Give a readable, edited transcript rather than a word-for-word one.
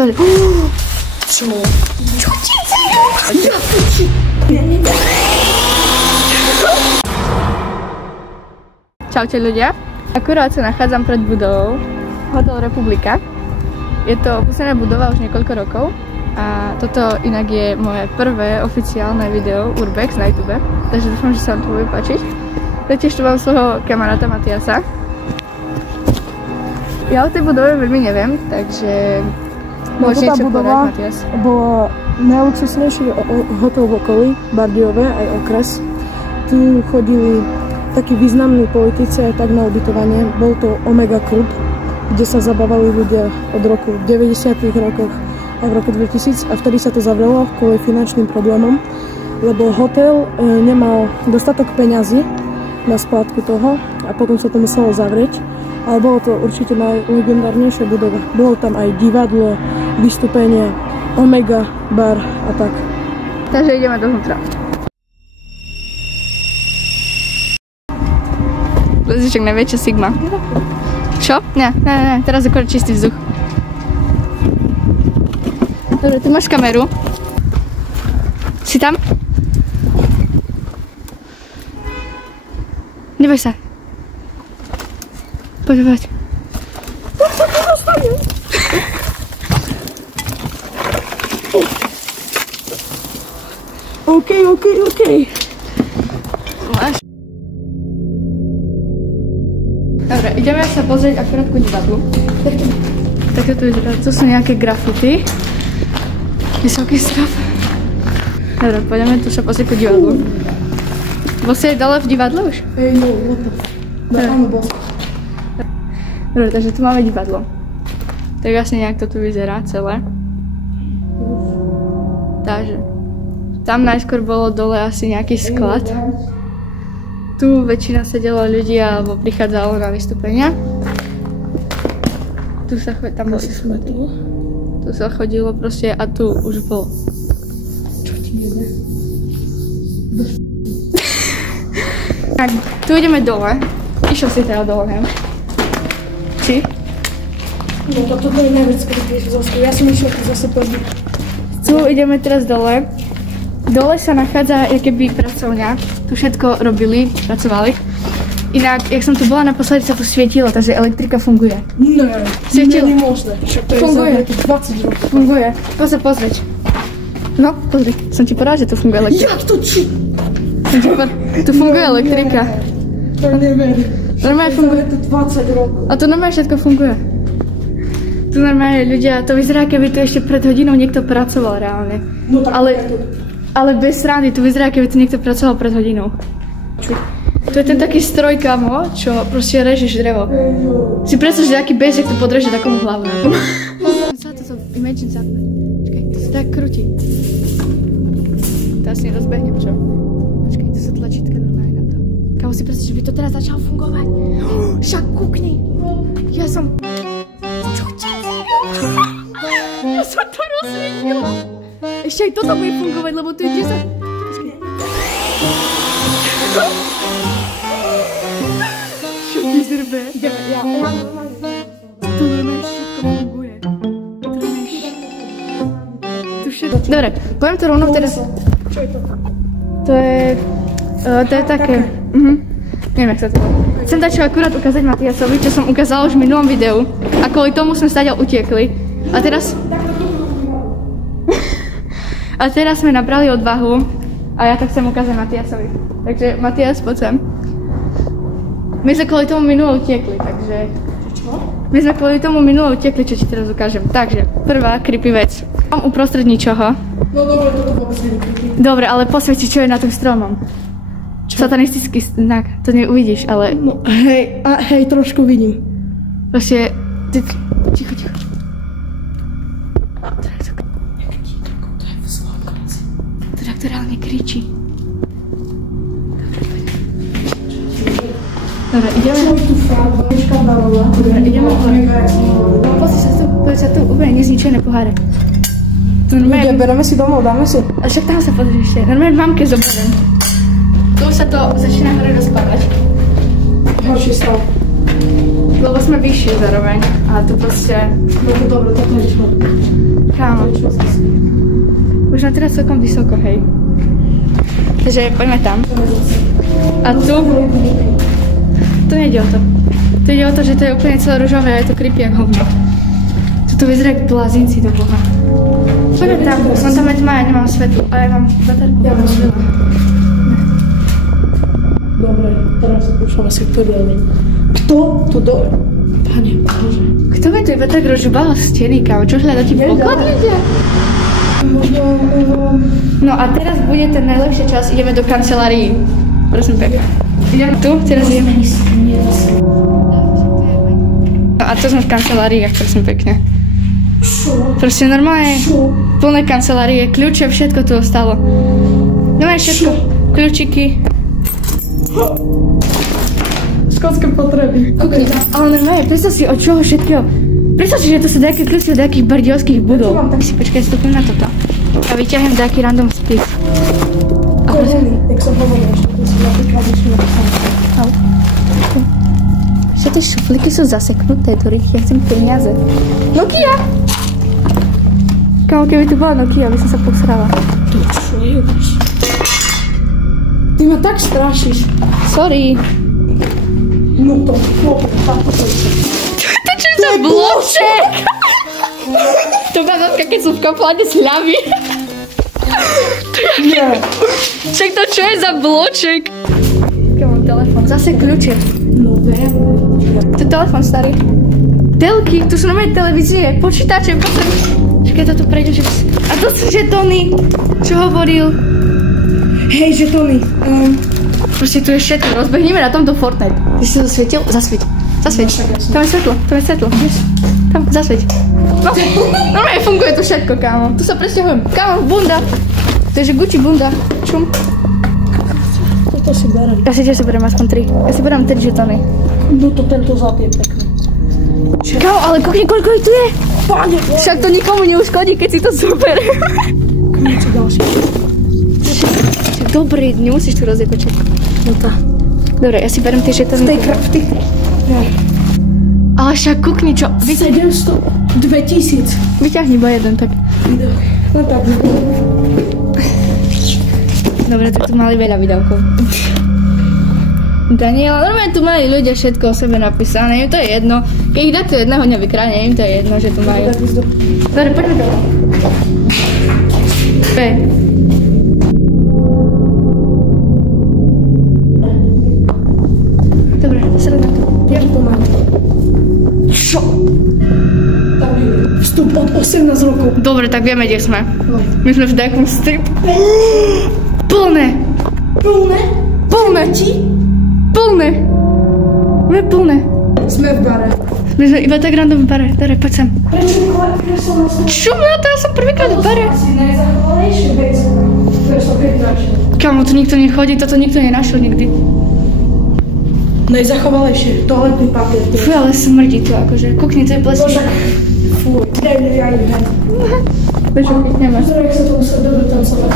sa... Čo? Čo ti Čaute ľudia. Akurát sa nachádzam pred budovou Hotel Republika. Je to opustená budova už niekoľko rokov. A toto inak je moje prvé oficiálne video Urbex na YouTube. Takže dúfam, že sa vám to bude páčiť. Taktiež tu mám svojho kamaráta Matiasa. Ja o tej budove veľmi neviem, takže môžeš niečo povedať, Matias. Bola najluxusnejší hotel v okolí, Bardejove, aj okres. Tu chodili takí významní politici aj tak na ubytovanie. Bol to Omega Club, kde sa zabávali ľudia od roku 90. rokoch a v roku 2000 a vtedy sa to zavrelo kvôli finančným problémom, lebo hotel nemal dostatok peňazí na splátku toho a potom sa to muselo zavrieť. Ale bolo to určite najlegendárnejšia budova. Bolo tam aj divadlo, vystúpenie, Omega bar a tak. Takže ideme dovnútra. Leziček najväčšia Sigma. Čo? Ne, teraz je čistý vzduch. Dobre, tu máš kameru. Si tam? Neboj sa. Poď. OK. Máš. Dobre, ideme sa pozrieť akurát ku divadlu. Takže tu vyzerá, tu sú nejaké grafity. Vysoký strop. Dobre, poďme tu sa pozrieť ku divadlu. Bol si aj dole v divadle už? Áno, bol. Dobre, takže tu máme divadlo. Tak vlastne nejak to tu vyzerá celé. Takže tam najskôr bolo dole asi nejaký sklad. Tu väčšina sedelo ľudí alebo prichádzalo na vystúpenia. Tu sa tam boli svetlo. Tu sa chodilo proste a tu už bol. Čo ti jede? Tak, tu ideme dole. Išiel si teda dole, neviem. Či? No toto je najviac, keď tiež zase. Ja som išiel zase pozrieť. Tu ideme teraz dole. Dole sa nachádza keby pracovňa. Tu všetko robili, pracovali. Inak, jak som tu bola naposledy, sa tu svietilo, takže elektrika funguje. Ne, Svietilo. nemôžne. To je za 20 rokov. Funguje. Poď sa pozrieť. No, pozri. Som ti povedala, že tu funguje elektrika. Jak to či? Tu funguje elektrika. To neverím. Normálne funguje. To je 20 rokov. A tu normálne všetko funguje. Tu normálne ľudia, to vyzerá, keby tu ešte pred hodinou niekto pracoval reálne. No tak ale bez srandy, tu vyzerá, keby tu niekto pracoval pred hodinou. To je ten taký stroj, kamo, čo proste režeš drevo. Si predstav, že taký bežek to podreže takomu hlavu. Sa toto Imagine zapne. Počkaj, to sa tak krúti. To asi nerozbehnem, čo? Počkaj, to sú tlačítka normálne na to. Kamo, si predstav, že by to teraz začalo fungovať. Však kúkni. Ja som... Čo ti? Ja som to rozsvietila. Ešte aj toto bude fungovať, lebo tu je 10... Počkaj. Čo ti zrbe? Ja Tu normálne všetko funguje. Tu všetko... Dobre, poviem to rovno teraz. Čo je to? To je také... Neviem, jak sa to volá. Chcem dať čo akurát ukázať Matiasovi, čo som ukázala už v minulom videu. A kvôli tomu sme stadiaľ utiekli. A teraz... A teraz sme nabrali odvahu a ja to chcem ukázať Matiasovi. Takže Matias, poď sem. My sme kvôli tomu minulo utiekli, takže... Čo? My sme kvôli tomu minulo utiekli, čo ti teraz ukážem. Takže, prvá creepy vec. Mám uprostred ničoho. No dobre, toto vôbec nie je creepy. Dobre, ale posvieti, čo je na tom stromom. Satanistický znak, to neuvidíš, ale... No hej, trošku vidím. Proste... Ticho. To reálne kričí. Dobre, ideme... Čo je tu farba? Dobre, ideme hore. No pozri sa tu úplne nezničené poháre. Ľudia, bereme si domov, dáme si. A však tam sa pozri ešte. Normálne mamke zoberiem. Tu sa to začína hore rozpadať. Horší stav. Lebo sme vyšší zároveň. A tu proste... No to dobre, tak nevíš. už na teraz celkom vysoko, hej. Takže poďme tam. A tu? Tu nejde o to. Tu ide o to, že to je úplne celé ružové a je to creepy jak hovno. Tu vyzerá jak blázinci do boha. Poďme tam, som tam je tma, ja nemám svetlo, ale ja mám baterku. Ja mám svetlo. Dobre, teraz sa púšam asi podľa. Kto tu dole? Pane Bože. Kto by tu iba tak rozžubal steny, kámo? Čo hľadá ti poklad ľudia? No a teraz bude ten najlepší čas, ideme do kancelárii. Prosím pekne. Ideme tu, teraz ideme. No a to sme v kanceláriách, prosím pekne. Proste normálne plné kancelárie, kľúče, všetko tu ostalo. Normálne všetko. Kľúčiky. Školské potreby. Ale normálne, predstav si od čoho všetkého. Predstav si, že to sú nejaké kľúče od nejakých bardiovských budov. Tak si počkaj, stúpim na toto. A vyťahnem nejaký random spis. Koženy, jak som hovorila, že to sú napríklad ešte napísané. Že tie šuflíky sú zaseknuté, Dorik, ja chcem peniaze. Nokia! Kámo, keby tu bola Nokia, by som sa posrala. To čo je? Ty ma tak strašíš. Sorry. No to, táto to je. To čo za bloček? To má Notka, keď sú v kapláne sľavy. Nie. Však to čo je za bloček? Kámo, telefón, zase kľúče. No viem. To je telefón starý. Telky, tu sú nové televízie, počítače, počkaj, to tu prejde, že... A to sú žetóny, čo hovoril. Hej, žetóny. Proste tu je všetko, rozbehneme na tomto Fortnite. Ty si to zasvietil? Zasvieť. Tam je svetlo, Tam, zasvieť. No, normálne funguje tu všetko, kámo. Tu sa presťahujem. Kámo, bunda. To je že Gucci bunda. Čum. Toto si berem. Ja si tiež berem aspoň 3. Ja si berem 3 žetóny. No to tento zlatý je pekný. Kámo, ale koľko ich tu je? Páne, Však to nikomu neuškodí, keď si to super. Kľúče ďalšie. Dobre, nemusíš tu rozjebať všetko. No to. Dobre, ja si berem tie žetóny. Ale však kukni, čo? 700, 2000. Vyťahni iba jeden, tak. No tak. Dobre, tak tu mali veľa výdavkov. Daniela, normálne tu mali ľudia všetko o sebe napísané, im to je jedno. Keď ich dáte jedného dňa vykráne, im to je jedno, že tu majú. Dobre, poďme do toho. Dobre, sred na to. Ja to mám. Čo? Tam je vstup od 18 rokov. Dobre, tak vieme, kde sme. My sme v nejakom strip. Plné! Plné! Plné! My plné. Sme v bare. My sme iba tak random v bare. Dobre, poď sem. Prečo som Čo? Ja som prvýkrát v bare. asi najzachovalejšie vec, ktoré som keď našiel. Kámo, tu nikto nechodí, toto nikto nenašiel nikdy. Najzachovalejšie, toaletný papier. Fuj, ale smrdí tu akože. Kukni, to je plesník. Fuj, ja idem. Prečo chytneme? Pozor, jak sa to musel dobre tancovať.